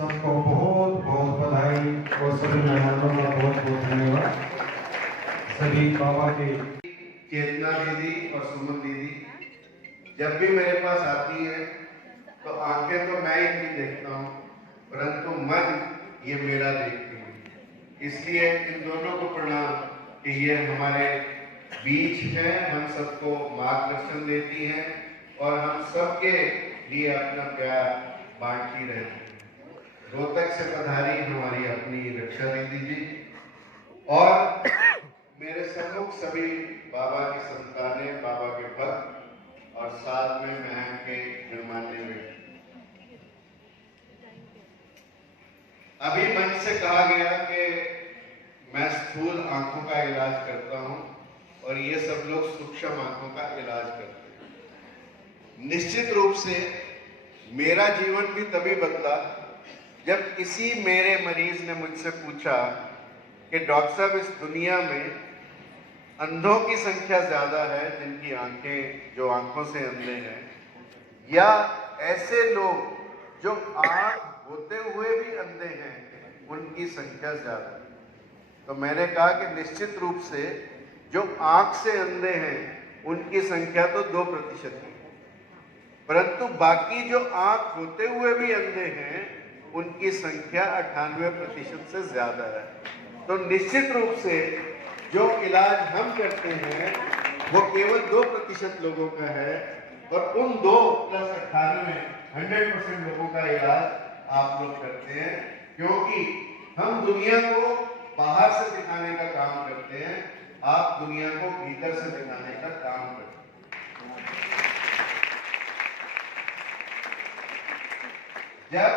सबको बहुत बहुत बधाई और सभी मेहमानों का बहुत बहुत धन्यवाद। सभी बाबा के चेतना दीदी और सुमन दीदी जब भी मेरे पास आती है तो आंखें तो मैं इनकी देखता हूँ, परंतु मन ये मेरा देखती है। इसलिए इन दोनों को प्रणाम कि ये हमारे बीच है, हम सबको मार्गदर्शन देती हैं और हम सबके लिए अपना प्यार बांटती रहती है। रोहतक से पधारी हमारी अपनी रक्षा दीदी जी और मेरे सम्मुख सभी बाबा की संतानें, बाबा के भक्त और साथ में महम के गणमान्य व्यक्ति। अभी मंच से कहा गया कि मैं स्थूल आंखों का इलाज करता हूं और ये सब लोग सूक्ष्म आंखों का इलाज करते हैं। निश्चित रूप से मेरा जीवन भी तभी बदला जब किसी मेरे मरीज ने मुझसे पूछा कि डॉक्टर साहब, इस दुनिया में अंधों की संख्या ज्यादा है जिनकी आंखें, जो आंखों से अंधे हैं, या ऐसे लोग जो आंख होते हुए भी अंधे हैं, उनकी संख्या ज्यादा है? तो मैंने कहा कि निश्चित रूप से जो आंख से अंधे हैं उनकी संख्या तो 2% है, परंतु बाकी जो आंख होते हुए भी अंधे हैं उनकी संख्या 98% से ज्यादा है। तो निश्चित रूप से जो इलाज हम करते हैं वो केवल 2% लोगों का है और उन 2 + 98 100% लोगों का इलाज आप लोग करते हैं, क्योंकि हम दुनिया को बाहर से दिखाने का काम करते हैं, आप दुनिया को भीतर से दिखाने का काम करते हैं। जब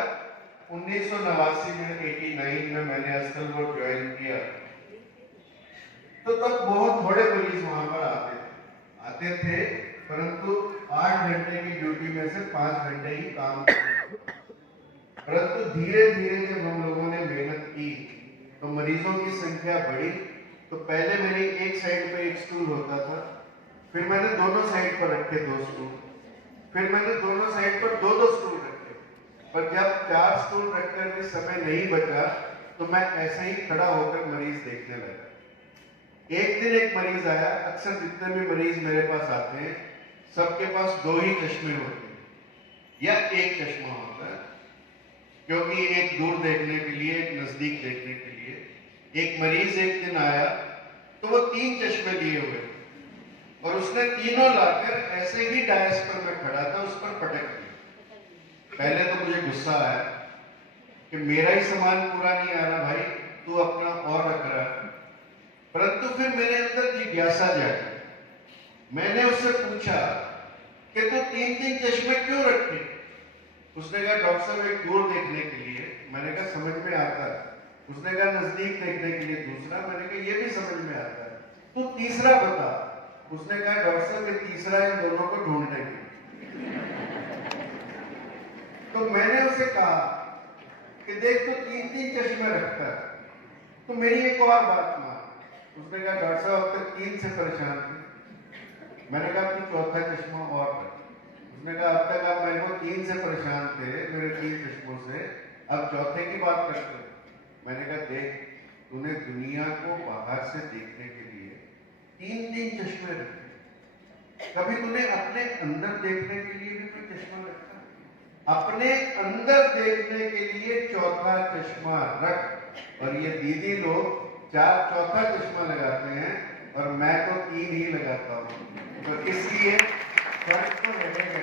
1989 में 89 में मैंने अस्कल रोड ज्वाइन किया तो तब बहुत थोड़े मरीज वहां पर आते थे, परंतु 8 घंटे की ड्यूटी में से 5 घंटे ही काम करते। परंतु धीरे धीरे जब हम लोगों ने मेहनत की तो मरीजों की संख्या बढ़ी। तो पहले मेरी एक साइड पे एक स्टूल होता था, फिर मैंने दोनों साइड पर रखे 2 स्टूल, फिर मैंने दोनों साइड पर 2-2 स्टूल रखे। पर जब 4 स्टूल रखकर भी समय नहीं बचा तो मैं ऐसे ही खड़ा होकर मरीज देखने लगा। एक दिन एक मरीज आया, अक्सर जितने भी मरीज मेरे पास आते हैं सबके पास 2 ही चश्मे होते हैं या एक चश्मा होता है, क्योंकि एक दूर देखने के लिए, एक नजदीक देखने के लिए। एक मरीज एक दिन आया तो वो 3 चश्मे लिए हुए और उसने तीनों लाकर ऐसे ही डायस पर मैं खड़ा था उस पर पटक दिया। पहले तो मुझे गुस्सा आया कि मेरा ही सामान पूरा नहीं आ रहा भाई, तू अपना और रख रहा है। परंतु फिर मेरे अंदर जिज्ञासा जागी। मैंने उससे पूछा कि तू 3-3 चश्मे क्यों रखे? उसने कहा डॉक्टर साहब, एक दूर देखने के लिए। मैंने कहा समझ में आता है। उसने कहा नजदीक देखने के लिए दूसरा। मैंने कहा ये भी समझ में आता है, तू तीसरा बता। उसने कहा डॉक्टर साहब, ये तीसरा इन दोनों को ढूंढने के। तो मैंने उसे कहा कि देख, तो 3-3 चश्मे रखता है, तो मेरी एक और बात मान। उसने कहा डॉक्टर साहब, अब तक 3 से परेशान थे। मैंने कहा तू चौथा चश्मा और रख। उसने कहा अब तक आप मेरे को 3 से परेशान थे, मेरे 3 चश्मों से, अब चौथे की बात करते। मैंने कहा देख, तूने दुनिया को बाहर से देखने के लिए 3-3 चश्मे रखे, कभी तूने अपने अंदर देखने के लिए भी कोई चश्मा रखा? अपने अंदर देखने के लिए चौथा चश्मा रख। और ये दीदी लोग चौथा चश्मा लगाते हैं और मैं तो 3 ही लगाता हूं, तो इसलिए फर्क तो रहेगा।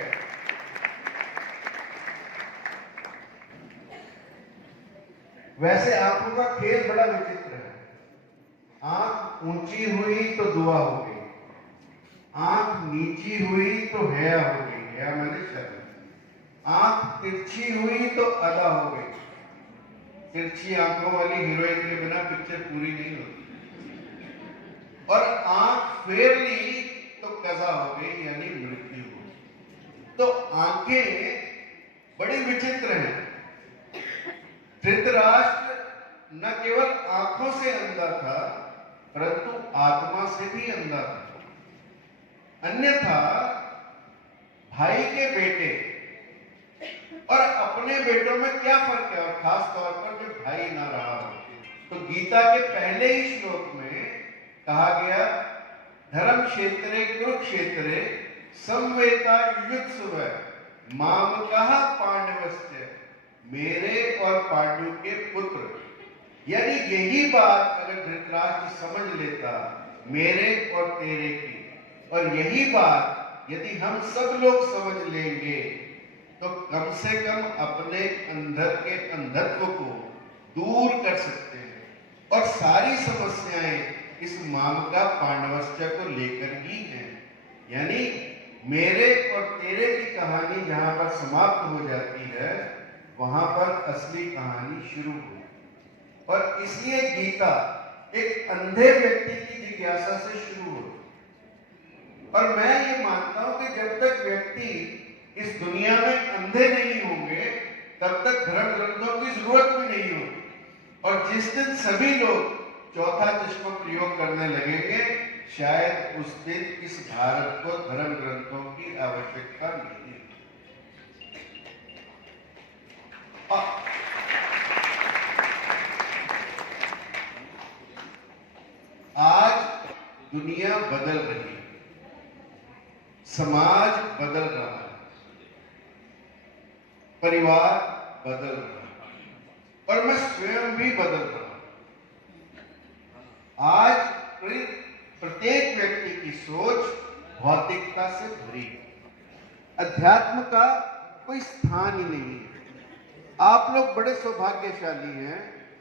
वैसे आंखों का खेल बड़ा विचित्र है। आंख ऊंची हुई तो दुआ हो गई, आंख नीची हुई तो हया हो गई, हया मैंने शर्म। आंख तिरछी हुई तो अदा हो गई। तिरछी आंखों वाली हीरोइन के बिना पिक्चर पूरी नहीं होती। और आंख फेर ली तो कज़ा हो गई, यानी मृत्यु हो गई। तो आंखें बड़ी विचित्र हैं। धृतराष्ट्र न केवल आंखों से अंधा था, परंतु आत्मा से भी अंधा था। अन्यथा भाई के बेटे और अपने बेटों में क्या फर्क है, और खास तौर पर जो भाई ना रहा हो। तो गीता के पहले ही श्लोक में कहा गया, धर्म क्षेत्रे कुरुक्षेत्रे संवेता युत्सव मामकः पांडवस्य, मेरे और पांडु के पुत्र। यानी यही बात अगर धृतराष्ट्र समझ लेता, मेरे और तेरे की, और यही बात यदि हम सब लोग समझ लेंगे, तो कम से कम अपने अंदर के अंधत्व को दूर कर सकते हैं। और सारी समस्याएं इस मामका पांडवस्य को लेकर ही हैं। यानी मेरे और तेरे की कहानी जहां पर समाप्त हो जाती है, वहां पर असली कहानी शुरू होती है। और इसलिए गीता एक अंधे व्यक्ति की जिज्ञासा से शुरू होती। और मैं ये मानता हूं कि जब तक व्यक्ति इस दुनिया में अंधे नहीं होंगे, तब तक धर्म ग्रंथों की जरूरत भी नहीं होगी। और जिस दिन सभी लोग चौथा चश्मा प्रयोग करने लगेंगे, शायद उस दिन इस भारत को धर्म ग्रंथों की आवश्यकता नहीं है। आज दुनिया बदल रही है, समाज बदल रहा है, परिवार बदल रहा है, और मैं स्वयं भी बदल रहा हूं। आज प्रत्येक व्यक्ति की सोच भौतिकता से भरी है, अध्यात्म का कोई स्थान ही नहीं है। आप लोग बड़े सौभाग्यशाली हैं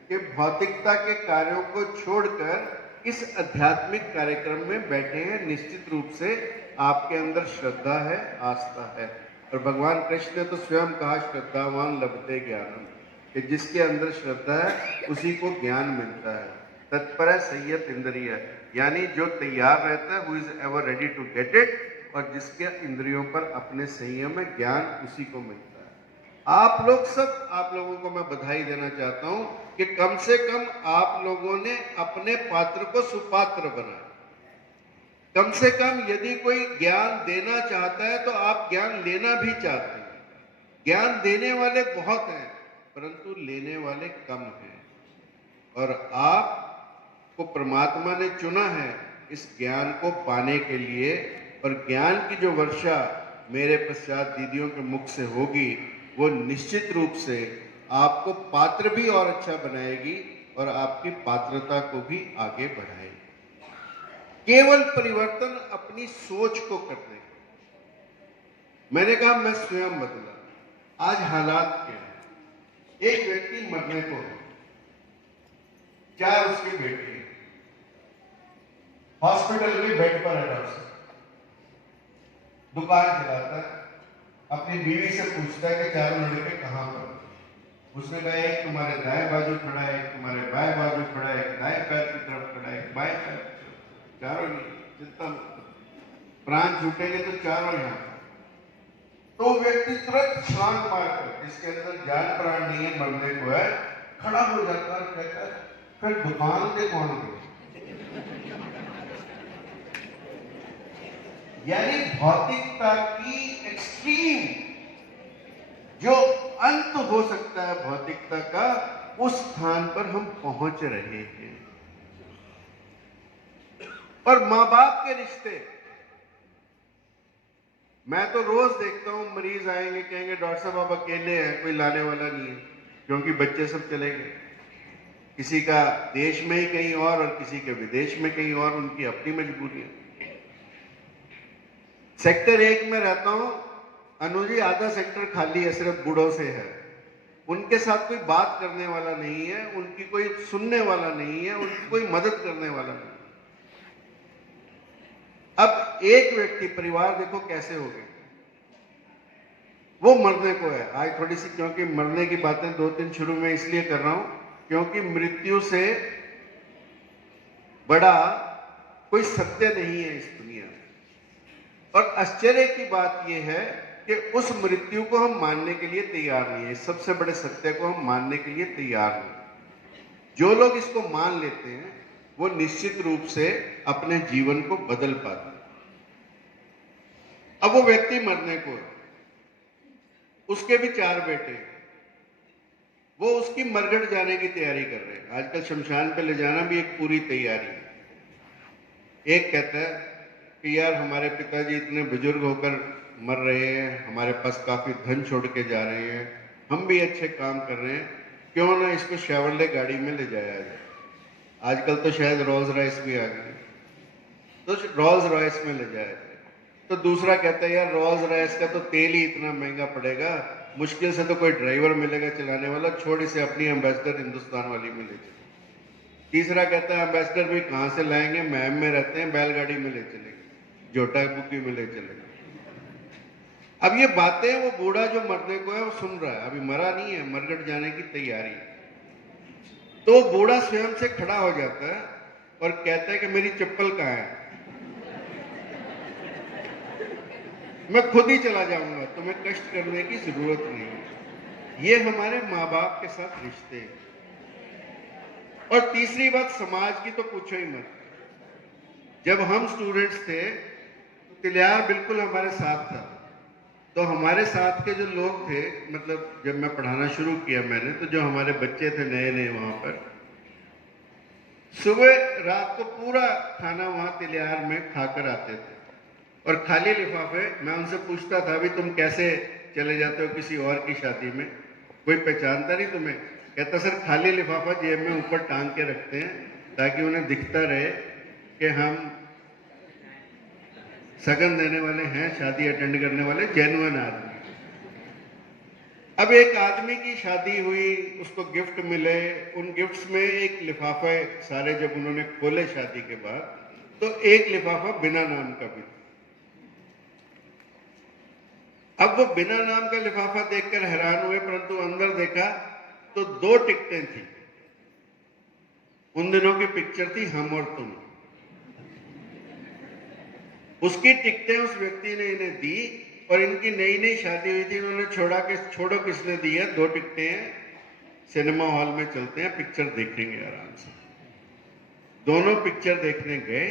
कि भौतिकता के कार्यों को छोड़कर इस आध्यात्मिक कार्यक्रम में बैठे हैं। निश्चित रूप से आपके अंदर श्रद्धा है, आस्था है, और भगवान कृष्ण ने तो स्वयं कहा, श्रद्धावान लभते ज्ञानम, कि जिसके अंदर श्रद्धा है उसी को ज्ञान मिलता है। तत्पर संयत इंद्रिय, यानी जो तैयार रहता है, who is ever ready to get it, और जिसके इंद्रियों पर अपने संयम में ज्ञान, उसी को मिलता है। आप लोग सब, आप लोगों को मैं बधाई देना चाहता हूं कि कम से कम आप लोगों ने अपने पात्र को सुपात्र बनाया। कम से कम यदि कोई ज्ञान देना चाहता है तो आप ज्ञान लेना भी चाहते हैं। ज्ञान देने वाले बहुत हैं, परंतु लेने वाले कम हैं। और आपको परमात्मा ने चुना है इस ज्ञान को पाने के लिए, और ज्ञान की जो वर्षा मेरे पश्चात दीदियों के मुख से होगी, वो निश्चित रूप से आपको पात्र भी और अच्छा बनाएगी और आपकी पात्रता को भी आगे बढ़ाएगी। केवल परिवर्तन अपनी सोच को करने का। मैंने कहा मैं स्वयं बदला। आज हालात क्या है? एक व्यक्ति मरने को है, 4 उसके बेटे हैं, हॉस्पिटल में बेड पर है, डॉक्टर दुकान चलाता है, अपनी बीवी से पूछता है कि 4 लड़के कहां पर? उसने कहा एक तुम्हारे दाएं बाजू खड़ा है, एक तुम्हारे बाएं बाजू खड़ा है, एक दाएं पैर की तरफ खड़ा है, एक बाएं पैर की तरफ, चारों नहीं, चिंता प्राण छूटेंगे तो चारों यहां। तो व्यक्ति तुरंत छलांग मारकर, जिसके अंदर जान प्राण नहीं है, मरने को है, खड़ा हो जाता है, कहता है फिर दुकान पे कौन गए? यानी भौतिकता की एक्सट्रीम, जो अंत हो सकता है भौतिकता का, उस स्थान पर हम पहुंच रहे हैं। और मां बाप के रिश्ते, मैं तो रोज देखता हूं, मरीज आएंगे कहेंगे डॉक्टर साहब आप अकेले हैं, कोई लाने वाला नहीं है, क्योंकि बच्चे सब चले गए, किसी का देश में ही कहीं और किसी के विदेश में कहीं और, उनकी अपनी मजबूरी है। सेक्टर 1 में रहता हूं, अनुजी आधा सेक्टर खाली है, सिर्फ बूढ़ों से है। उनके साथ कोई बात करने वाला नहीं है, उनकी कोई सुनने वाला नहीं है, उनकी कोई मदद करने वाला नहीं। अब एक व्यक्ति, परिवार देखो कैसे हो गए, वो मरने को है। आज थोड़ी सी, क्योंकि मरने की बातें 2-3 शुरू में इसलिए कर रहा हूं क्योंकि मृत्यु से बड़ा कोई सत्य नहीं है इस दुनिया में। और आश्चर्य की बात यह है कि उस मृत्यु को हम मानने के लिए तैयार नहीं है, सबसे बड़े सत्य को हम मानने के लिए तैयार नहीं। जो लोग इसको मान लेते हैं वो निश्चित रूप से अपने जीवन को बदल पाते हैं। अब वो व्यक्ति मरने को है, उसके भी 4 बेटे, वो उसकी मरघट जाने की तैयारी कर रहे हैं। आजकल शमशान पे ले जाना भी एक पूरी तैयारी है। एक कहता है कि यार हमारे पिताजी इतने बुजुर्ग होकर मर रहे हैं, हमारे पास काफी धन छोड़ के जा रहे हैं, हम भी अच्छे काम कर रहे हैं, क्यों ना इसको शेवरले गाड़ी में ले जाया जाए। आजकल तो शायद रोल्स रॉयस भी आ गई, तो रोल्स रॉयस में ले जाया जाए। तो दूसरा कहता है यार रोल्स रॉयस का तो तेल ही इतना महंगा पड़ेगा, मुश्किल से तो कोई ड्राइवर मिलेगा चलाने वाला, छोड़ इसे अपनी एम्बेसडर हिंदुस्तान वाली में ले चले। तीसरा कहता है एम्बेसडर भी कहां से लाएंगे, मैम में रहते हैं, बैलगाड़ी में ले चलेंगे, जोटा बुकी में ले चलेंगे। अब ये बातें वो बूढ़ा जो मरने को है वो सुन रहा है, अभी मरा नहीं है, मरघट जाने की तैयारी। तो बूढ़ा स्वयं से खड़ा हो जाता है और कहता है कि मेरी चप्पल कहाँ है, मैं खुद ही चला जाऊंगा, तुम्हें कष्ट करने की जरूरत नहीं है। ये हमारे माँ बाप के साथ रिश्ते हैं। और तीसरी बात समाज की तो पूछो ही मत। जब हम स्टूडेंट्स थे तो तिलियार बिल्कुल हमारे साथ था। तो हमारे साथ के जो लोग थे, मतलब जब मैं पढ़ाना शुरू किया मैंने, तो जो हमारे बच्चे थे नए नए वहां पर, सुबह रात को पूरा खाना वहां तिलियार में खाकर आते थे। और खाली लिफाफे, मैं उनसे पूछता था भी तुम कैसे चले जाते हो किसी और की शादी में, कोई पहचानता नहीं तुम्हें? कहता सर खाली लिफाफा जेब में ऊपर टांग के रखते हैं ताकि उन्हें दिखता रहे कि हम सगन देने वाले हैं, शादी अटेंड करने वाले जेन्युइन आदमी। अब एक आदमी की शादी हुई, उसको गिफ्ट मिले, उन गिफ्ट्स में एक लिफाफा सारे जब उन्होंने खोले शादी के बाद, तो एक लिफाफा बिना नाम का भी। अब वो बिना नाम का लिफाफा देखकर हैरान हुए, परंतु अंदर देखा तो 2 टिकटें थी। उन दिनों की पिक्चर थी हम और तुम। उसकी टिकटें उस व्यक्ति ने इन्हें दी और इनकी नई नई शादी हुई थी। इन्होंने छोड़ो किसने दी है, 2 टिकटें हैं, सिनेमा हॉल में चलते हैं, पिक्चर देखेंगे आराम से। दोनों पिक्चर देखने गए।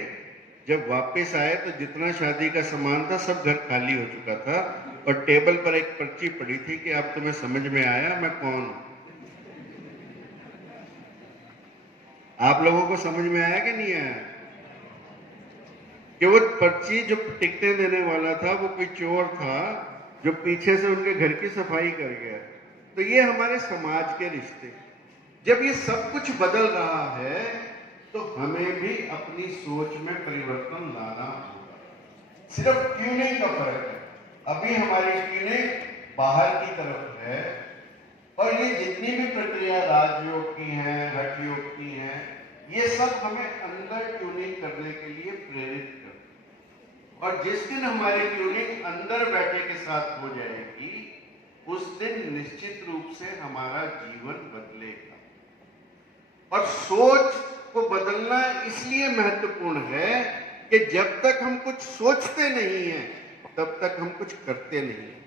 जब वापस आए तो जितना शादी का सामान था सब घर खाली हो चुका था और टेबल पर एक पर्ची पड़ी थी कि अब तुम्हें समझ में आया मैं कौन हूं। आप लोगों को समझ में आया कि नहीं आया कि वो पर्ची जो टिकटें देने वाला था वो कोई चोर था जो पीछे से उनके घर की सफाई कर गया। तो ये हमारे समाज के रिश्ते। जब ये सब कुछ बदल रहा है तो हमें भी अपनी सोच में परिवर्तन लाना होगा। सिर्फ ट्यूनिंग का फर्क है। अभी हमारी ट्यूनिंग बाहर की तरफ है और ये जितनी भी प्रक्रिया राजयोग की हैं, हठयोग की हैं, ये सब हमें अंदर ट्यूनिंग करने के लिए प्रेरित कर। और जिस दिन हमारी ट्यूनिंग अंदर बैठे के साथ हो जाएगी उस दिन निश्चित रूप से हमारा जीवन बदलेगा। और सोच को बदलना इसलिए महत्वपूर्ण है कि जब तक हम कुछ सोचते नहीं हैं तब तक हम कुछ करते नहीं हैं।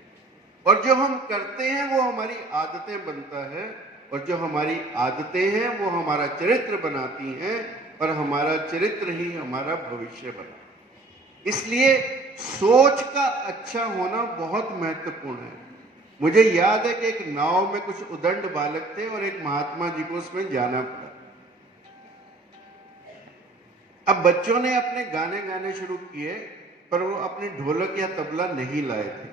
और जो हम करते हैं वो हमारी आदतें बनता है और जो हमारी आदतें हैं वो हमारा चरित्र बनाती हैं और हमारा चरित्र ही हमारा भविष्य बनाता। इसलिए सोच का अच्छा होना बहुत महत्वपूर्ण है। मुझे याद है कि एक नाव में कुछ उदंड बालक थे और एक महात्मा जी को उसमें जाना पड़ा। अब बच्चों ने अपने गाने गाने शुरू किए पर वो अपनी ढोलक या तबला नहीं लाए थे।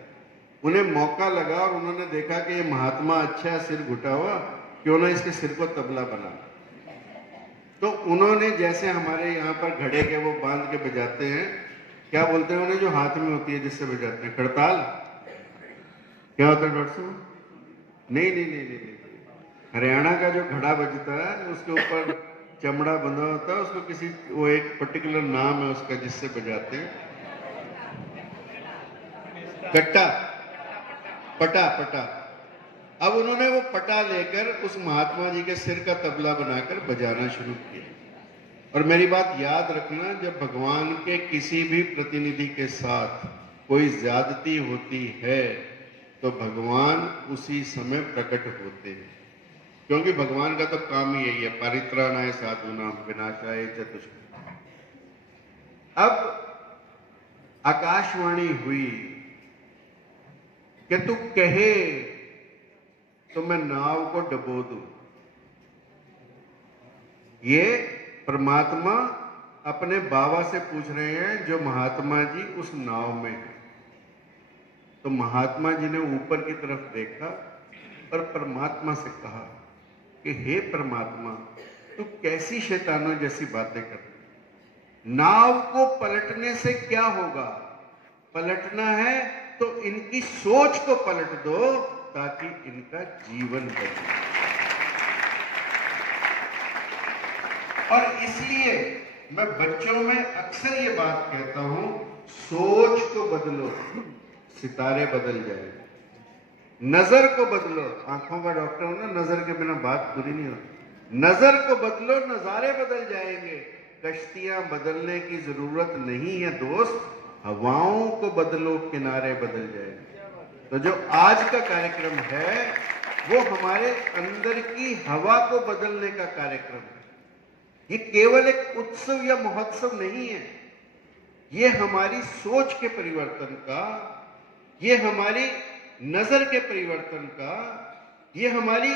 उन्हें मौका लगा और उन्होंने देखा कि ये महात्मा अच्छा है, सिर घुटा हुआ, क्यों ना इसके सिर को तबला बना। तो उन्होंने जैसे हमारे यहाँ पर घड़े के वो बांध के बजाते हैं, क्या बोलते हैं उन्हें, जो हाथ में होती है जिससे बजाते हैं, खड़ताल क्या होता है डॉक्टर साहब? नहीं। हरियाणा का जो घड़ा बजता है उसके ऊपर चमड़ा बंधा होता है, उसको किसी वो एक पर्टिकुलर नाम है उसका जिससे बजाते हैं, कट्टा, पटा। अब उन्होंने वो पटा लेकर उस महात्मा जी के सिर का तबला बनाकर बजाना शुरू किया। और मेरी बात याद रखना, जब भगवान के किसी भी प्रतिनिधि के साथ कोई ज्यादती होती है तो भगवान उसी समय प्रकट होते हैं, क्योंकि भगवान का तो काम ही यही है, परित्राणाय साधूनां विनाशाय च दुष्कृताम्। अब आकाशवाणी हुई कि तू कहे तो मैं नाव को डुबो दूं। ये परमात्मा अपने बाबा से पूछ रहे हैं जो महात्मा जी उस नाव में है। तो महात्मा जी ने ऊपर की तरफ देखा और परमात्मा से कहा कि हे परमात्मा, तू कैसी शैतानों जैसी बातें कर रही है? नाव को पलटने से क्या होगा? पलटना है तो इनकी सोच को पलट दो ताकि इनका जीवन बदले। और इसलिए मैं बच्चों में अक्सर ये बात कहता हूं, सोच को बदलो, सितारे बदल जाएंगे। नजर को बदलो, आंखों का डॉक्टर हूं ना, नजर के बिना बात पूरी नहीं होती। नजर को बदलो, नजारे बदल जाएंगे। कश्तियां बदलने की जरूरत नहीं है दोस्त, हवाओं को बदलो, किनारे बदल जाएंगे। तो जो आज का कार्यक्रम है वो हमारे अंदर की हवा को बदलने का कार्यक्रम है। ये केवल एक उत्सव या महोत्सव नहीं है, ये हमारी सोच के परिवर्तन का, ये हमारी नजर के परिवर्तन का, ये हमारी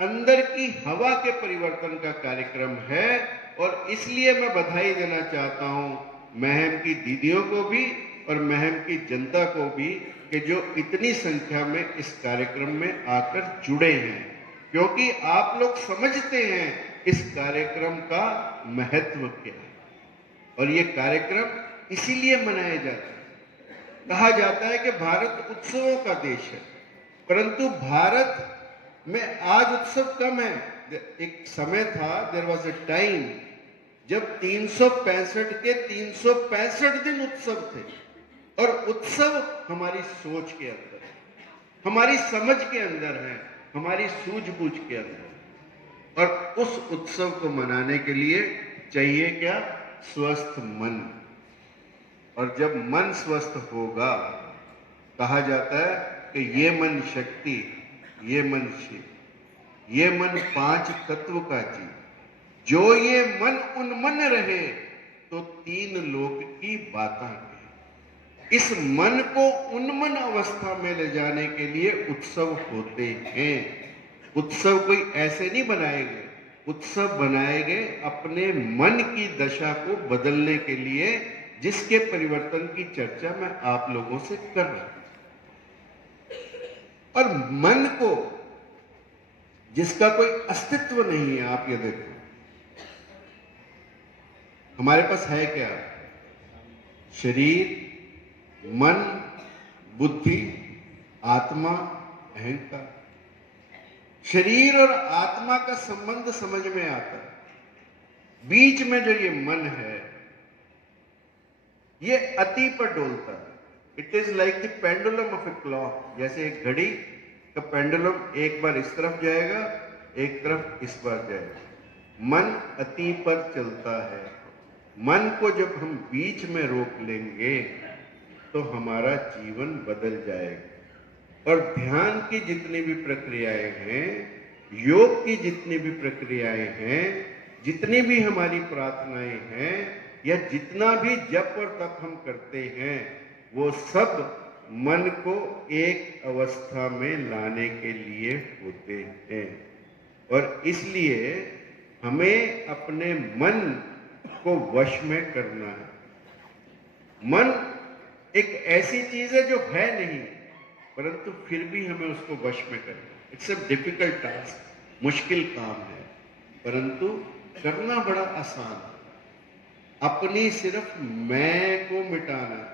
अंदर की हवा के परिवर्तन का कार्यक्रम है। और इसलिए मैं बधाई देना चाहता हूं महम की दीदियों को भी और महम की जनता को भी कि जो इतनी संख्या में इस कार्यक्रम में आकर जुड़े हैं, क्योंकि आप लोग समझते हैं इस कार्यक्रम का महत्व क्या है। और ये कार्यक्रम इसीलिए मनाया जाता है। कहा जाता है कि भारत उत्सवों का देश है, परंतु भारत में आज उत्सव कम है। एक समय था, देयर वाज अ टाइम, जब 365 के 365 दिन उत्सव थे। और उत्सव हमारी सोच के अंदर है, हमारी समझ के अंदर है, हमारी सूझबूझ के अंदर है। और उस उत्सव को मनाने के लिए चाहिए क्या? स्वस्थ मन। और जब मन स्वस्थ होगा, कहा जाता है कि ये मन शक्ति, ये मन शिव, ये मन 5 तत्व का जीव, जो ये मन उन्मन रहे तो 3 लोक की बाता कहे। इस मन को उन्मन अवस्था में ले जाने के लिए उत्सव होते हैं। उत्सव कोई ऐसे नहीं बनाएंगे, उत्सव बनाएंगे अपने मन की दशा को बदलने के लिए, जिसके परिवर्तन की चर्चा मैं आप लोगों से कर रहा हूं। और मन को, जिसका कोई अस्तित्व नहीं है, आप ये देखो हमारे पास है क्या? शरीर, मन, बुद्धि, आत्मा, अहंकार। शरीर और आत्मा का संबंध समझ में आता है। बीच में जो ये मन है, ये अति पर डोलता है। It is like the pendulum of a clock. जैसे एक घड़ी का पेंडुलम एक बार इस तरफ जाएगा, एक तरफ इस बार जाएगा। मन अति पर चलता है। मन को जब हम बीच में रोक लेंगे तो हमारा जीवन बदल जाएगा। और ध्यान की जितनी भी प्रक्रियाएं हैं, योग की जितनी भी प्रक्रियाएं हैं, जितनी भी हमारी प्रार्थनाएं हैं, या जितना भी जप और तप हम करते हैं, वो सब मन को एक अवस्था में लाने के लिए होते हैं। और इसलिए हमें अपने मन को वश में करना है। मन एक ऐसी चीज है जो है नहीं, परंतु फिर भी हमें उसको वश में करना है। इट्स अ डिफिकल्ट टास्क, मुश्किल काम है, परंतु करना बड़ा आसान है। अपनी सिर्फ मैं को मिटाना है,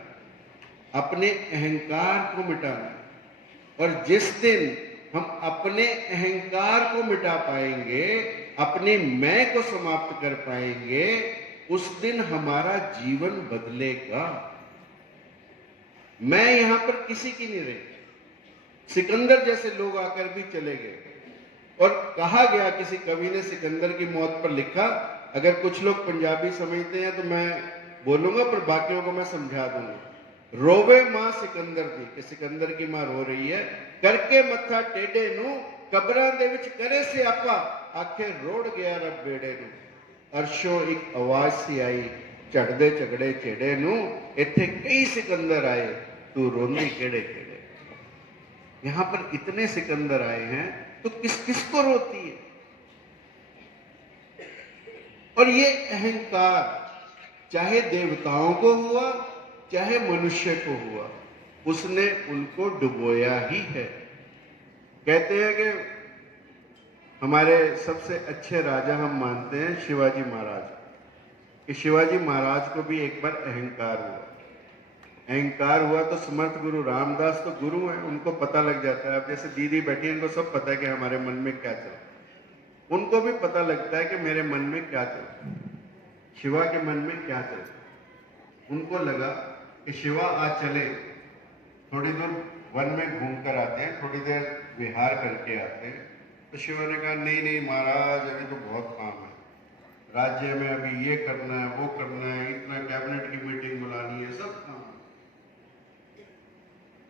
अपने अहंकार को मिटाना है। और जिस दिन हम अपने अहंकार को मिटा पाएंगे, अपने मैं को समाप्त कर पाएंगे, उस दिन हमारा जीवन बदलेगा। मैं यहां पर किसी की नहीं रही। सिकंदर जैसे लोग आकर भी चले गए। और कहा गया, किसी कवि ने सिकंदर की मौत पर लिखा, अगर कुछ लोग पंजाबी समझते हैं तो मैं बोलूंगा, पर बाकियों को मैं समझा दूंगा। रोवे मां सिकंदर दी, कि सिकंदर की मां रो रही है, करके मत्था टेढ़े नू कबरां दे विच करे सियापा, आखे रोड़ गया रब बेड़े नू। अरशों एक आवाज सी आई, झड़दे झगड़े छेड़े नू, इत्थे कई सिकंदर आए, तू रोंदी केड़े केड़े। यहां पर इतने सिकंदर आए हैं तो किस किस को रोती है? और ये अहंकार चाहे देवताओं को हुआ चाहे मनुष्य को हुआ, उसने उनको डुबोया ही है। कहते हैं कि हमारे सबसे अच्छे राजा हम मानते हैं शिवाजी महाराज, कि शिवाजी महाराज को भी एक बार अहंकार हुआ। अहंकार हुआ तो समर्थ गुरु रामदास तो गुरु हैं, उनको पता लग जाता है। अब जैसे दीदी बैठी है, इनको सब पता है कि हमारे मन में क्या चल रहा है, उनको भी पता लगता है कि मेरे मन में क्या चल रहा है, शिवा के मन में क्या चल रहा है। उनको लगा कि शिवा आज चले, थोड़ी दूर वन में घूम कर आते हैं, थोड़ी देर विहार करके आते हैं। तो शिवा ने कहा नहीं नहीं महाराज, अभी तो बहुत काम है, राज्य में अभी ये करना है वो करना है, इतना कैबिनेट की मीटिंग बुलानी है, सब काम।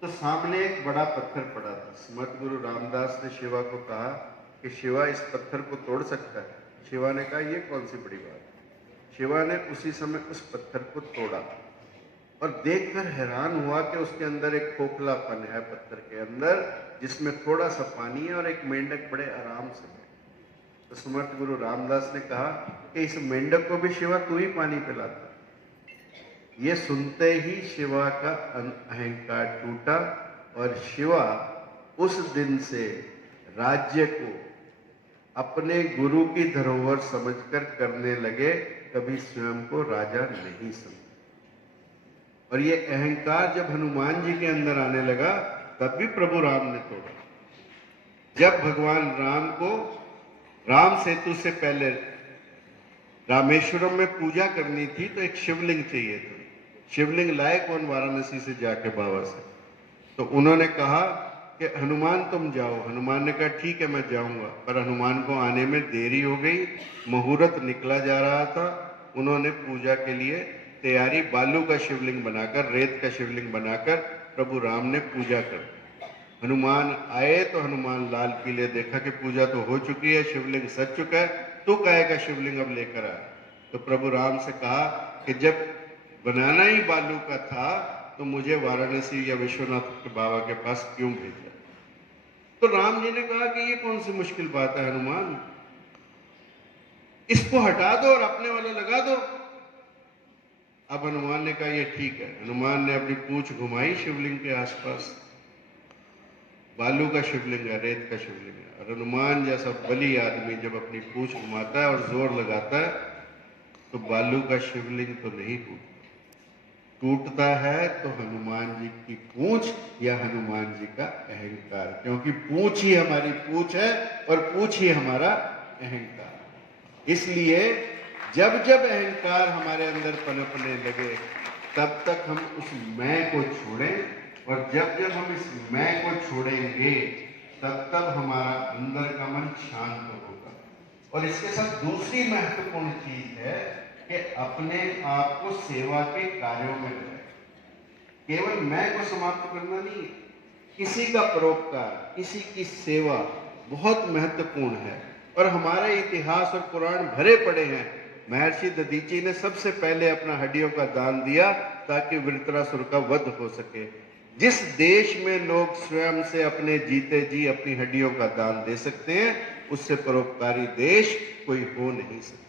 तो सामने एक बड़ा पत्थर पड़ा था। समर्थ गुरु रामदास ने शिवा को कहा कि शिवा इस पत्थर को तोड़ सकता है? शिवा ने कहा ये कौन सी बड़ी बात है। शिवा ने उसी समय उस पत्थर को तोड़ा और देखकर हैरान हुआ कि उसके अंदर एक खोखलापन है पत्थर के अंदर, जिसमें थोड़ा सा पानी है और एक मेंढक बड़े आराम से बैठा। तो समर्थ गुरु रामदास ने कहा कि इस मेंढक को भी शिवा तू ही पानी पिलाता। ये सुनते ही शिवा का अहंकार टूटा और शिवा उस दिन से राज्य को अपने गुरु की धरोहर समझकर करने लगे, कभी स्वयं को राजा नहीं समझा। और ये अहंकार जब हनुमान जी के अंदर आने लगा तब भी प्रभु राम ने तोड़ा। जब भगवान राम को राम सेतु से पहले रामेश्वरम में पूजा करनी थी तो एक शिवलिंग चाहिए था। शिवलिंग लाए कौन? वाराणसी से जाके बाबा से। तो उन्होंने कहा कि हनुमान तुम जाओ। हनुमान ने कहा ठीक है मैं जाऊंगा, पर हनुमान को आने में देरी हो गई, मुहूर्त निकला जा रहा था। उन्होंने पूजा के लिए तैयारी, बालू का शिवलिंग बनाकर, रेत का शिवलिंग बनाकर प्रभु राम ने पूजा कर। हनुमान आए तो हनुमान लाल पीले, देखा कि पूजा तो हो चुकी है, शिवलिंग सज चुका है, तू काहे का शिवलिंग अब लेकर आया? तो प्रभु राम से कहा कि जब बनाना ही बालू का था तो मुझे वाराणसी या विश्वनाथ के बाबा के पास क्यों भेजा? तो राम जी ने कहा कि ये कौन सी मुश्किल बात है हनुमान, इसको हटा दो और अपने वाला लगा दो। अब हनुमान ने कहा ये ठीक है। हनुमान ने अपनी पूंछ घुमाई शिवलिंग के आसपास, बालू का शिवलिंग है, रेत का शिवलिंग है। और हनुमान जैसा बली आदमी जब अपनी पूंछ घुमाता है और जोर लगाता है तो बालू का शिवलिंग तो नहीं टूटता है तो हनुमान जी की पूंछ या हनुमान जी का अहंकार, क्योंकि पूंछ ही हमारी पूंछ है और पूंछ ही हमारा अहंकार। इसलिए जब जब अहंकार हमारे अंदर पनपने लगे तब तक हम उस मैं को छोड़ें, और जब जब हम इस मैं को छोड़ेंगे तब तब हमारा अंदर का मन शांत होगा। और इसके साथ दूसरी महत्वपूर्ण चीज है कि अपने आप को सेवा के कार्यों में लगाएं। केवल मैं को समाप्त करना नहीं, किसी का परोपकार, किसी की सेवा बहुत महत्वपूर्ण है। और हमारे इतिहास और पुराण भरे पड़े हैं। महर्षि दधीची ने सबसे पहले अपना हड्डियों का दान दिया ताकि वृत्रासुर का वध हो सके। जिस देश में लोग स्वयं से अपने जीते जी अपनी हड्डियों का दान दे सकते हैं, उससे परोपकारी देश कोई हो नहीं सकता।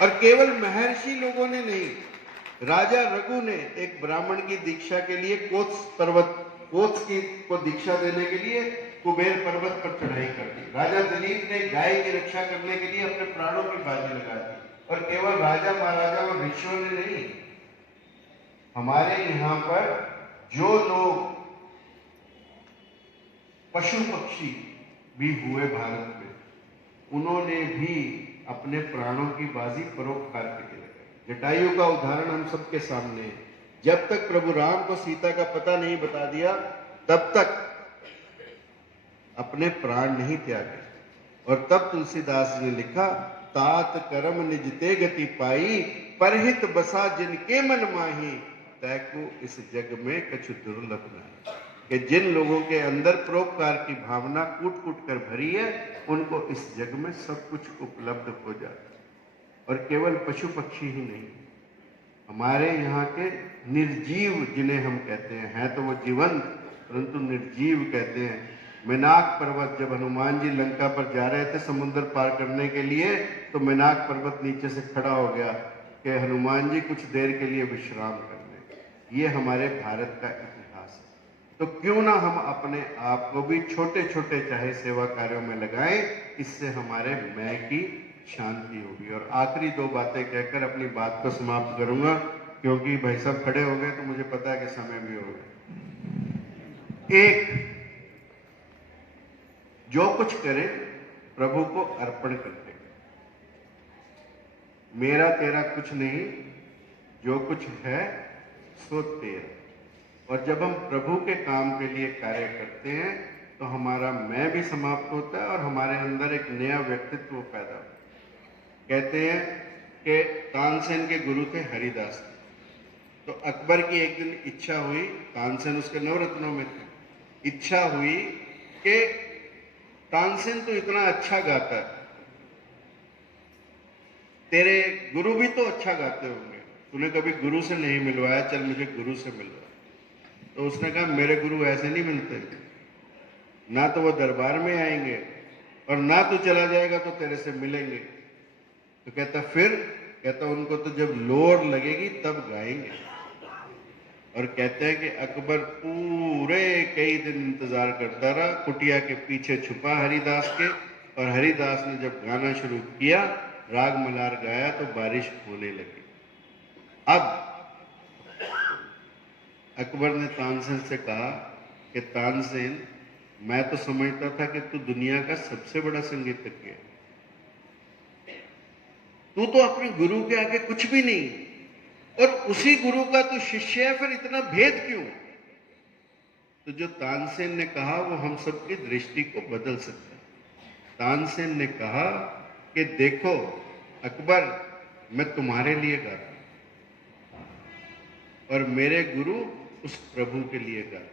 और केवल महर्षि लोगों ने नहीं, राजा रघु ने एक ब्राह्मण की दीक्षा के लिए कोत्स को दीक्षा देने के लिए कुबेर पर्वत पर चढ़ाई कर दी। राजा दिलीप ने गाय की रक्षा करने के लिए अपने प्राणों की बाजी लगा दी। और केवल राजा महाराजा और ऋषियों ने नहीं, हमारे यहाँ पर जो लोग पशु पक्षी भी हुए भारत में, उन्होंने भी अपने प्राणों की बाजी परोपकार के लिए लगाई। जटायु का उदाहरण हम सबके सामने है। जब तक प्रभु राम को सीता का पता नहीं बता दिया तब तक अपने प्राण नहीं त्यागे। और तब तुलसीदास जी ने लिखा, तात कर्म निज ते गति पाई, परहित बसा जिनके मन माही, तैको इस जग में कछु दुर्लभ नहीं। कि जिन लोगों के अंदर परोपकार की भावना कूट कूट कर भरी है, उनको इस जग में सब कुछ उपलब्ध हो जाता है। और केवल पशु पक्षी ही नहीं, हमारे यहाँ के निर्जीव जिन्हें हम कहते हैं तो वो जीवंत, परंतु निर्जीव कहते हैं। मेनाक पर्वत, जब हनुमान जी लंका पर जा रहे थे समुद्र पार करने के लिए, तो मेनाक पर्वत नीचे से खड़ा हो गया कि हनुमान जी कुछ देर के लिए विश्राम कर लें। ये हमारे भारत का इतिहास है। तो क्यों ना हम अपने आप को भी छोटे छोटे चाहे सेवा कार्यों में लगाएं, इससे हमारे मैं की शांति होगी। और आखिरी दो बातें कहकर अपनी बात को समाप्त करूंगा, क्योंकि भाई साहब खड़े हो गए तो मुझे पता है कि समय भी हो गया। एक, जो कुछ करें प्रभु को अर्पण करके, मेरा तेरा कुछ नहीं, जो कुछ है सो तेरा। और जब हम प्रभु के काम के लिए कार्य करते हैं तो हमारा मैं भी समाप्त होता है और हमारे अंदर एक नया व्यक्तित्व पैदा होता है। कहते हैं कि तानसेन के गुरु थे हरिदास, तो अकबर की एक दिन इच्छा हुई, तानसेन उसके नवरत्नों में थे, इच्छा हुई कि तानसेन तो इतना अच्छा गाता है, तेरे गुरु भी तो अच्छा गाते होंगे, तूने कभी गुरु से नहीं मिलवाया, चल मुझे गुरु से मिलवा। तो उसने कहा मेरे गुरु ऐसे नहीं मिलते, ना तो वो दरबार में आएंगे और ना तू चला जाएगा तो तेरे से मिलेंगे। तो कहता फिर, कहता उनको तो जब लोर लगेगी तब गाएंगे। और कहते हैं कि अकबर पूरे कई दिन इंतजार करता रहा, कुटिया के पीछे छुपा हरिदास के, और हरिदास ने जब गाना शुरू किया, राग मल्हार गाया, तो बारिश होने लगी। अब अकबर ने तानसेन से कहा कि तानसेन, मैं तो समझता था कि तू दुनिया का सबसे बड़ा संगीतज्ञ है, तू तो अपने गुरु के आगे कुछ भी नहीं, और उसी गुरु का तू शिष्य है, फिर इतना भेद क्यों? तो जो तानसेन ने कहा वो हम सबकी दृष्टि को बदल सकता है। तानसेन ने कहा कि देखो अकबर, मैं तुम्हारे लिए गाता हूं और मेरे गुरु उस प्रभु के लिए गाते हैं,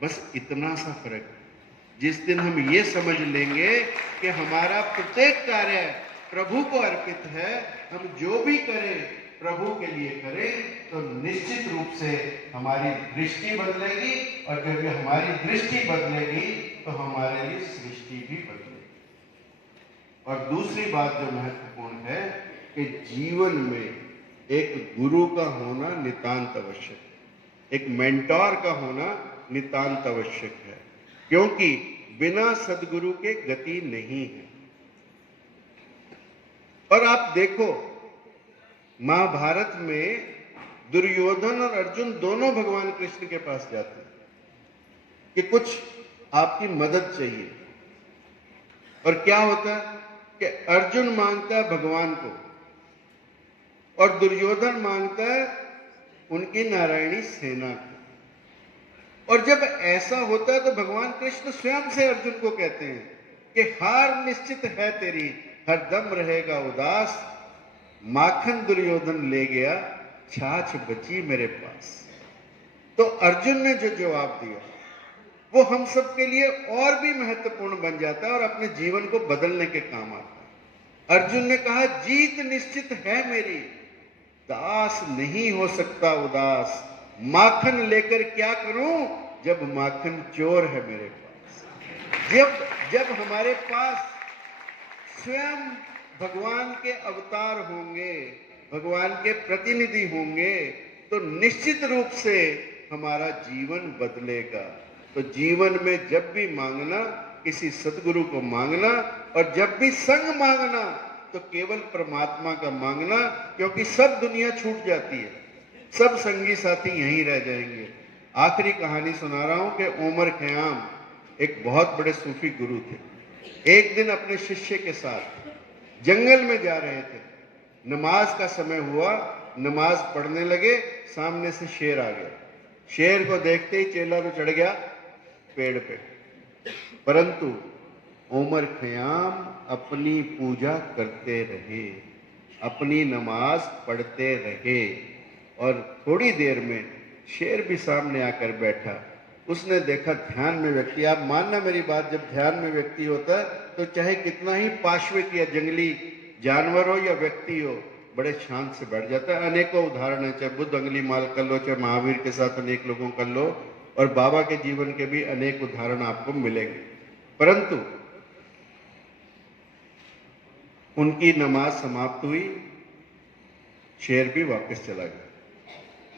बस इतना सा फर्क है। जिस दिन हम ये समझ लेंगे कि हमारा प्रत्येक कार्य प्रभु को अर्पित है, हम जो भी करें प्रभु के लिए करें, तो निश्चित रूप से हमारी दृष्टि बदलेगी, और जब ये हमारी दृष्टि बदलेगी तो हमारे लिए सृष्टि भी बदलेगी। और दूसरी बात जो महत्वपूर्ण है कि जीवन में एक गुरु का होना नितांत आवश्यक है, एक मेंटोर का होना नितांत आवश्यक है, क्योंकि बिना सदगुरु के गति नहीं है। और आप देखो महाभारत में दुर्योधन और अर्जुन दोनों भगवान कृष्ण के पास जाते हैं कि कुछ आपकी मदद चाहिए, और क्या होता है कि अर्जुन मांगता है भगवान को और दुर्योधन मांगता है उनकी नारायणी सेना को। और जब ऐसा होता है तो भगवान कृष्ण स्वयं से अर्जुन को कहते हैं कि हार निश्चित है तेरी, हरदम रहेगा उदास, माखन दुर्योधन ले गया, छाछ बची मेरे पास। तो अर्जुन ने जो जवाब दिया वो हम सब के लिए और भी महत्वपूर्ण बन जाता है और अपने जीवन को बदलने के काम आता है। अर्जुन ने कहा जीत निश्चित है मेरी, दास नहीं हो सकता उदास, माखन लेकर क्या करूं जब माखन चोर है मेरे पास। जब हमारे पास स्वयं भगवान के अवतार होंगे, भगवान के प्रतिनिधि होंगे, तो निश्चित रूप से हमारा जीवन बदलेगा। तो जीवन में जब भी मांगना किसी सतगुरु को मांगना, और जब भी संग मांगना तो केवल परमात्मा का मांगना, क्योंकि सब दुनिया छूट जाती है, सब संगी साथी यहीं रह जाएंगे। आखिरी कहानी सुना रहा हूं कि उमर खयाम एक बहुत बड़े सूफी गुरु थे। एक दिन अपने शिष्य के साथ जंगल में जा रहे थे, नमाज का समय हुआ, नमाज पढ़ने लगे, सामने से शेर आ गया। शेर को देखते ही चेला तो चढ़ गया पेड़ पे, परंतु उमर खयाम अपनी पूजा करते रहे, अपनी नमाज पढ़ते रहे, और थोड़ी देर में शेर भी सामने आकर बैठा। उसने देखा ध्यान में व्यक्ति, आप मानना मेरी बात, जब ध्यान में व्यक्ति होता है तो चाहे कितना ही पाश्विक या जंगली जानवर हो या व्यक्ति हो, बड़े शांत से बैठ जाता है। अनेकों उदाहरण है, चाहे बुद्ध अंगुली माल कर लो, चाहे महावीर के साथ अनेक लोगों कर लो, और बाबा के जीवन के भी अनेक उदाहरण आपको मिलेंगे। परंतु उनकी नमाज समाप्त हुई, शेर भी वापस चला गया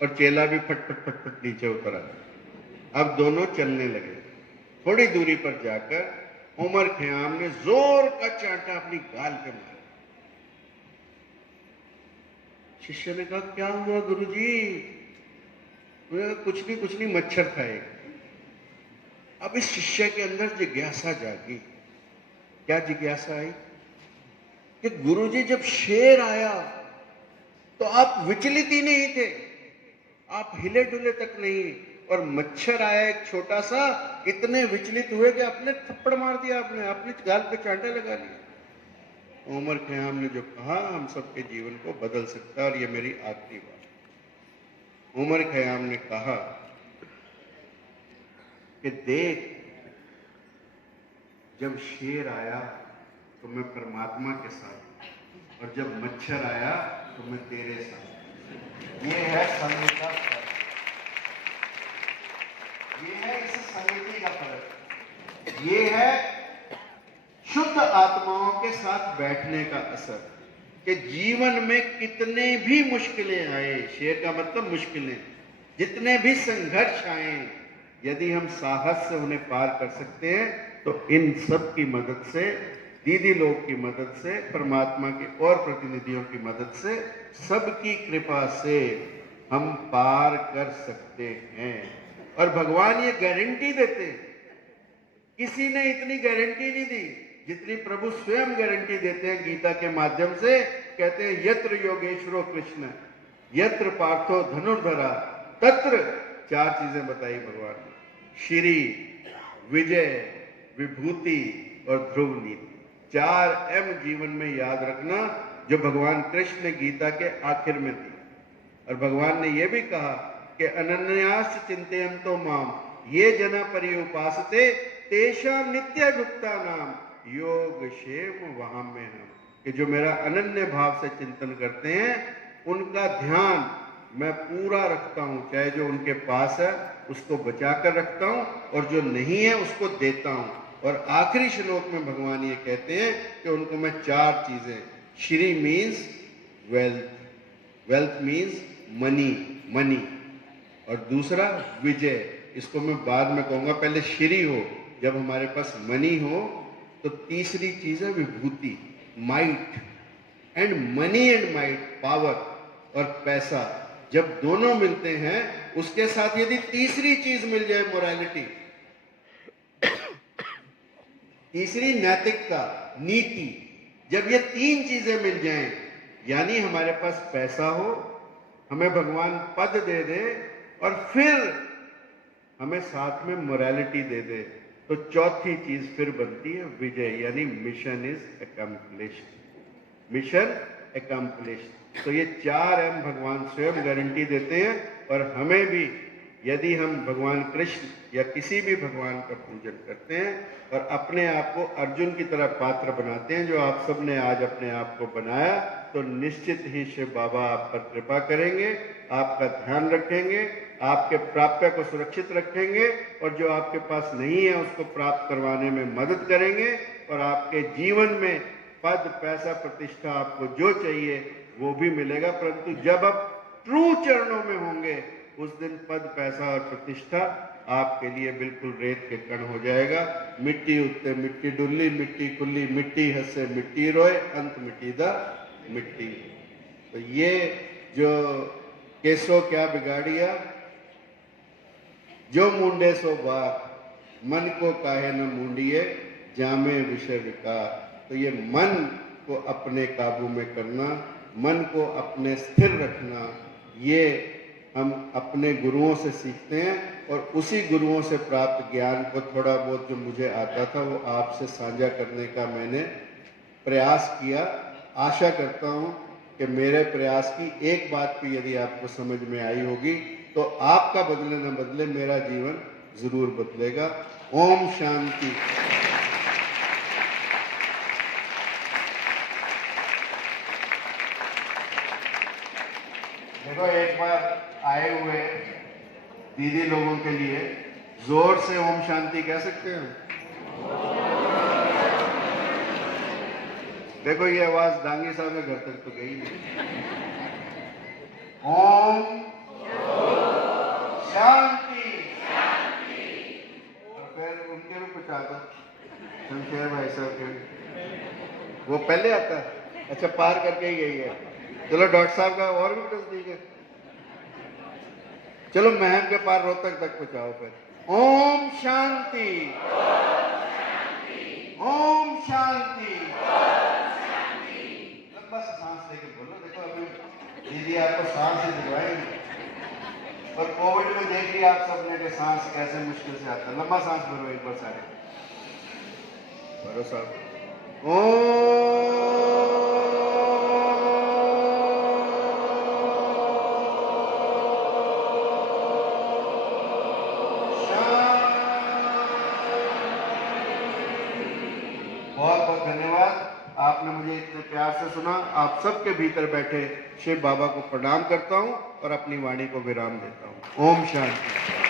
और चेला भी फट फट फट फट नीचे उतर आया। अब दोनों चलने लगे। थोड़ी दूरी पर जाकर उमर खयाम ने जोर का चांटा अपनी गाल पे मारा। शिष्य ने कहा, क्या हुआ गुरुजी? उन्होंने कहा, कुछ नहीं मच्छर था एक। अब इस शिष्य के अंदर जिज्ञासा जागी। क्या जिज्ञासा आई? कि गुरुजी जब शेर आया तो आप विचलित ही नहीं थे, आप हिले डुले तक नहीं, और मच्छर आया एक छोटा सा, इतने विचलित हुए कि आपने थप्पड़ मार दिया, आपने अपनी गाल पे चांटा लगा लिया। उमर खयाम ने जो कहा हम सबके जीवन को बदल सकता है, और ये मेरी आखिरी बात। उमर खयाम ने कहा कि देख, जब शेर आया तो मैं परमात्मा के साथ, और जब मच्छर आया तो मैं तेरे साथ। ये है समय का फर्क, ये है इस समिति का फर्क, ये है शुद्ध आत्माओं के साथ बैठने का असर। कि जीवन में कितने भी मुश्किलें आए, शेर का मतलब मुश्किलें, जितने भी संघर्ष आए, यदि हम साहस से उन्हें पार कर सकते हैं तो इन सब की मदद से, दीदी लोग की मदद से, परमात्मा के और प्रतिनिधियों की मदद से, सबकी कृपा से हम पार कर सकते हैं। और भगवान ये गारंटी देते हैं। किसी ने इतनी गारंटी नहीं दी जितनी प्रभु स्वयं गारंटी देते हैं गीता के माध्यम से। कहते हैं, यत्र योगेश्वरो कृष्ण यत्र पार्थो धनुर्धरा तत्र, चार चीजें बताई भगवान ने, श्री, विजय, विभूति और ध्रुव नीति। 4 एम जीवन में याद रखना, जो भगवान कृष्ण ने गीता के आखिर में दी। और भगवान ने यह भी कहा कि अनन्यास चिंतयन्तो माम ये जना पर्युपासते तेषां नित्ययुक्ता नाम योग क्षेम वहां में हम। कि जो मेरा अनन्य भाव से चिंतन करते हैं, उनका ध्यान मैं पूरा रखता हूं, चाहे जो उनके पास है उसको बचा कर रखता हूं, और जो नहीं है उसको देता हूं। और आखिरी श्लोक में भगवान ये कहते हैं कि उनको मैं 4 चीजें, Shri means wealth, wealth means money, money, और दूसरा विजय, इसको मैं बाद में कहूंगा, पहले श्री हो, जब हमारे पास मनी हो, तो तीसरी चीज है विभूति, might, and money and might, power और पैसा, जब दोनों मिलते हैं, उसके साथ यदि तीसरी चीज मिल जाए, मोरालिटी, तीसरी नैतिकता, नीति, जब ये 3 चीजें मिल जाएं, यानी हमारे पास पैसा हो, हमें भगवान पद दे दे, और फिर हमें साथ में मोरालिटी दे दे, तो चौथी चीज फिर बनती है विजय, यानी mission is accomplished, mission accomplished. तो ये 4 एम भगवान स्वयं गारंटी देते हैं। और हमें भी, यदि हम भगवान कृष्ण या किसी भी भगवान का पूजन करते हैं और अपने आप को अर्जुन की तरह पात्र बनाते हैं, जो आप सब ने आज अपने आप को बनाया, तो निश्चित ही शिव बाबा आप पर कृपा करेंगे, आपका ध्यान रखेंगे, आपके प्राप्य को सुरक्षित रखेंगे, और जो आपके पास नहीं है उसको प्राप्त करवाने में मदद करेंगे, और आपके जीवन में पद, पैसा, प्रतिष्ठा, आपको जो चाहिए वो भी मिलेगा। परंतु जब आप ट्रू चरणों में होंगे, उस दिन पद, पैसा और प्रतिष्ठा आपके लिए बिल्कुल रेत के कण हो जाएगा। मिट्टी उत्ते मिट्टी डुल्ली, मिट्टी कुल्ली, मिट्टी हंसे मिट्टी रोए, अंत मिट्टी दा मिट्टी। तो ये जो केसो क्या बिगाड़िया, जो मुंडे सो बात, मन को काहे न मुंडिए, जामे विषय विकार। तो ये मन को अपने काबू में करना, मन को अपने स्थिर रखना, ये हम अपने गुरुओं से सीखते हैं, और उसी गुरुओं से प्राप्त ज्ञान को थोड़ा बहुत जो मुझे आता था वो आपसे साझा करने का मैंने प्रयास किया। आशा करता हूं कि मेरे प्रयास की एक बात भी यदि आपको समझ में आई होगी, तो आपका बदले न बदले मेरा जीवन जरूर बदलेगा। ओम शांति। देखो, एक बार आए हुए दीदी लोगों के लिए जोर से ओम शांति कह सकते हैं? देखो ये आवाज डांगी साहब के घर तक तो गई नहीं। ओम शांति। और फिर उनके भी कुछ आता शमशेर भाई साहब के, वो पहले आता है। अच्छा पार करके ही गई है। चलो डॉक्टर साहब का और भी तस्दीक है। चलो महम के पार रोहतक तक पहुंचाओ फिर। ओम शांति, ओम शांति। लंबा सा सांस लेके बोलो। देखो अभी दीदी आपको सांस ही दिलवाएंगे, और कोविड में देख लिया आप सबने कि सांस कैसे मुश्किल से आता है। लंबा सांस भरो एक बार सारे, भरो साहब। ओम बहुत बहुत धन्यवाद। आपने मुझे इतने प्यार से सुना। आप सबके भीतर बैठे शिव बाबा को प्रणाम करता हूं और अपनी वाणी को विराम देता हूं। ओम शांति।